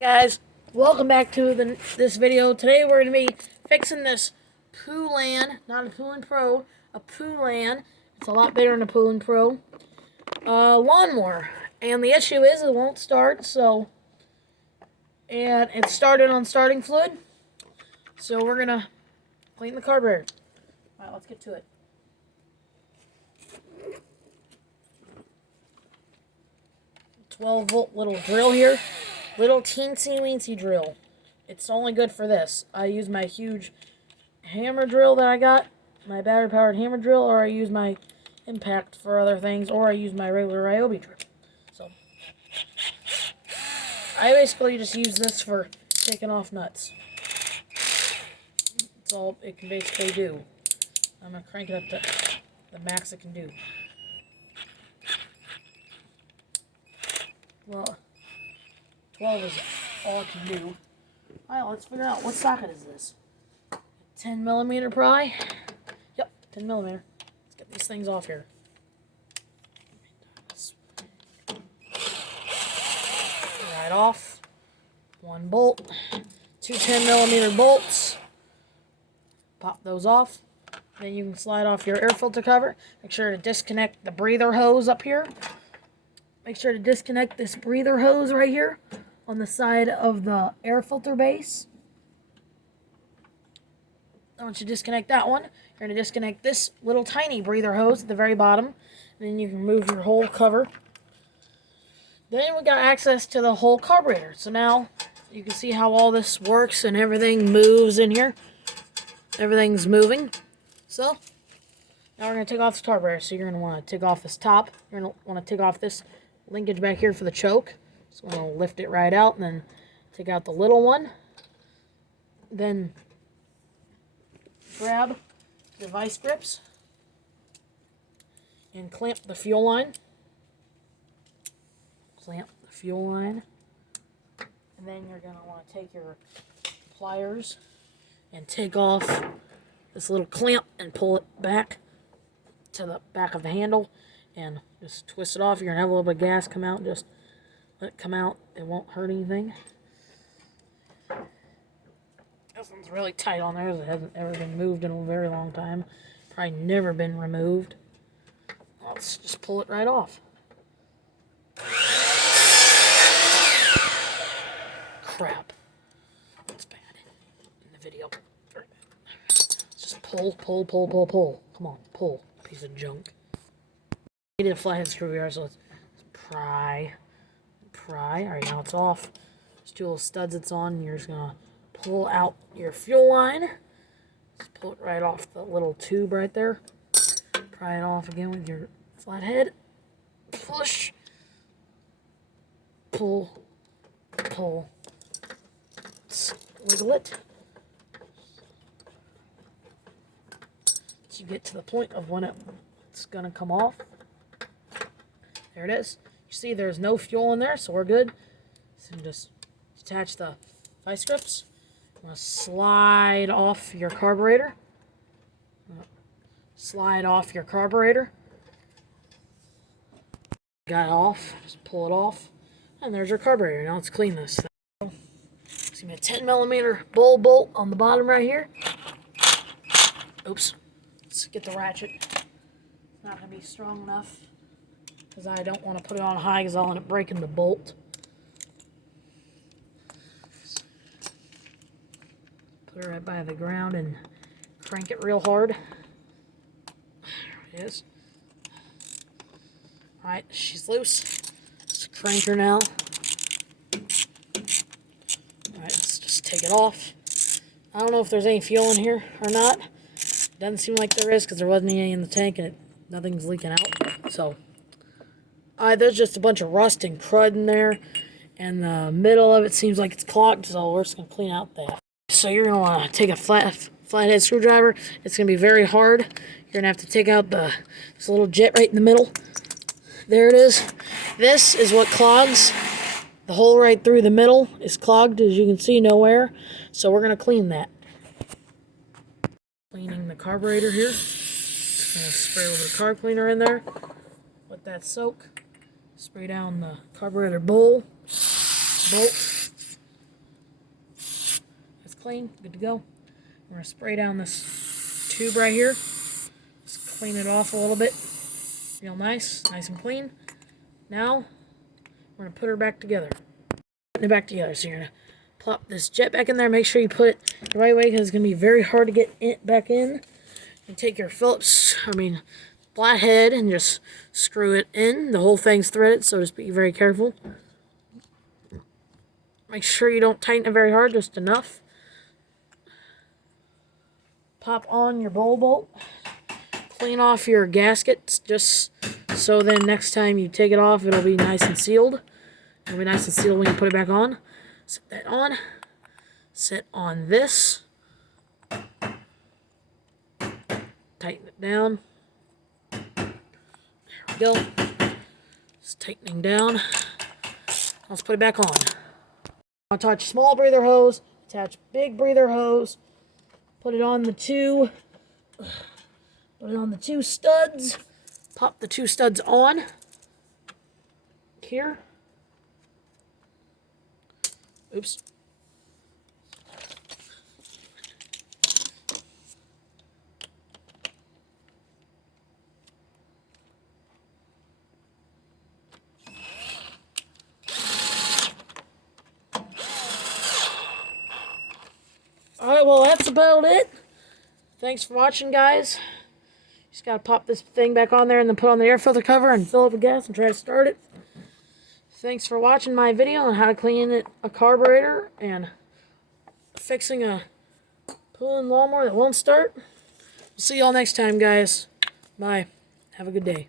Guys, welcome back to this video. Today we're going to be fixing this Poulan, not a Poulan Pro, a Poulan. It's a lot bigger than a Poulan Pro lawnmower. And the issue is it won't start, and it started on starting fluid. So we're going to clean the carburetor. Alright, let's get to it. 12-volt little drill here. Little teensy-weensy drill. It's only good for this. I use my huge hammer drill that I got, my battery-powered hammer drill, or I use my impact for other things, or I use my regular Ryobi drill. So, I basically just use this for taking off nuts. That's all it can basically do. I'm going to crank it up to the max it can do. Well, 12 is all it can do. Alright, let's figure out what socket is this. 10mm pry? Yep, 10mm. Let's get these things off here. Right off. One bolt. Two 10mm bolts. Pop those off. Then you can slide off your air filter cover. Make sure to disconnect the breather hose up here. Make sure to disconnect this breather hose right here on the side of the air filter base. Once you disconnect that one, you're going to disconnect this little tiny breather hose at the very bottom. And then you can remove your whole cover. Then we got access to the whole carburetor. So now you can see how all this works and everything moves in here. Everything's moving. So now we're going to take off this carburetor. So you're going to want to take off this top. You're going to want to take off this linkage back here for the choke. So I'm going to lift it right out and then take out the little one. Then grab the vice grips and clamp the fuel line. Clamp the fuel line. And then you're going to want to take your pliers and take off this little clamp and pull it back to the back of the handle and just twist it off. You're going to have a little bit of gas come out. Just let it come out. It won't hurt anything. This one's really tight on there. It hasn't ever been moved in a very long time. Probably never been removed. Let's just pull it right off. Crap. That's bad in the video. Let's just pull. Come on, pull. Piece of junk. I need a flathead screwdriver, so let's pry. Alright, now it's off. There's two little studs it's on, and you're just gonna pull out your fuel line. Just pull it right off the little tube right there. Pry it off again with your flathead. Push. Pull. Wiggle it. So you get to the point of when it's gonna come off. There it is. You see there's no fuel in there, so we're good. So you just detach the vice grips. I'm going to slide off your carburetor. Slide off your carburetor. Got it off. Just pull it off. And there's your carburetor. Now let's clean this thing. It's going to be a 10mm bull bolt on the bottom right here. Oops. Let's get the ratchet. It's not going to be strong enough, because I don't want to put it on high because I'll end up breaking the bolt. Put it right by the ground and crank it real hard. There it is. Alright, she's loose. Let's crank her now. Alright, let's just take it off. I don't know if there's any fuel in here or not. Doesn't seem like there is because there wasn't any in the tank and nothing's leaking out. So there's just a bunch of rust and crud in there, and the middle of it seems like it's clogged, so we're just going to clean out that. So you're going to want to take a flathead screwdriver. It's going to be very hard. You're going to have to take out this little jet right in the middle. There it is. This is what clogs. The hole right through the middle is clogged, as you can see, nowhere. So we're going to clean that. Cleaning the carburetor here. Just going to spray a little bit of carb cleaner in there. Let that soak. Spray down the carburetor bolt. clean, good to go. We're going to spray down this tube right here. Just clean it off a little bit. Real nice and clean. Now, we're going to put her back together. Putting it back together. So you're going to plop this jet back in there. Make sure you put it the right way because it's going to be very hard to get it back in. And take your flathead and just screw it in. The whole thing's threaded, so just be very careful. Make sure you don't tighten it very hard, just enough. Pop on your bowl bolt. Clean off your gaskets, just so then next time you take it off, it'll be nice and sealed. It'll be nice and sealed when you put it back on. Set that on. Set on this. Tighten it down. There we go. It's tightening down. Let's put it back on. Attach small breather hose, attach big breather hose, put it on the two studs, pop the two studs on here. Oops. Alright, well, that's about it. Thanks for watching, guys. Just gotta pop this thing back on there and then put on the air filter cover and fill it with gas and try to start it. Thanks for watching my video on how to clean a carburetor and fixing a pull-in lawnmower that won't start. We'll see y'all next time, guys. Bye. Have a good day.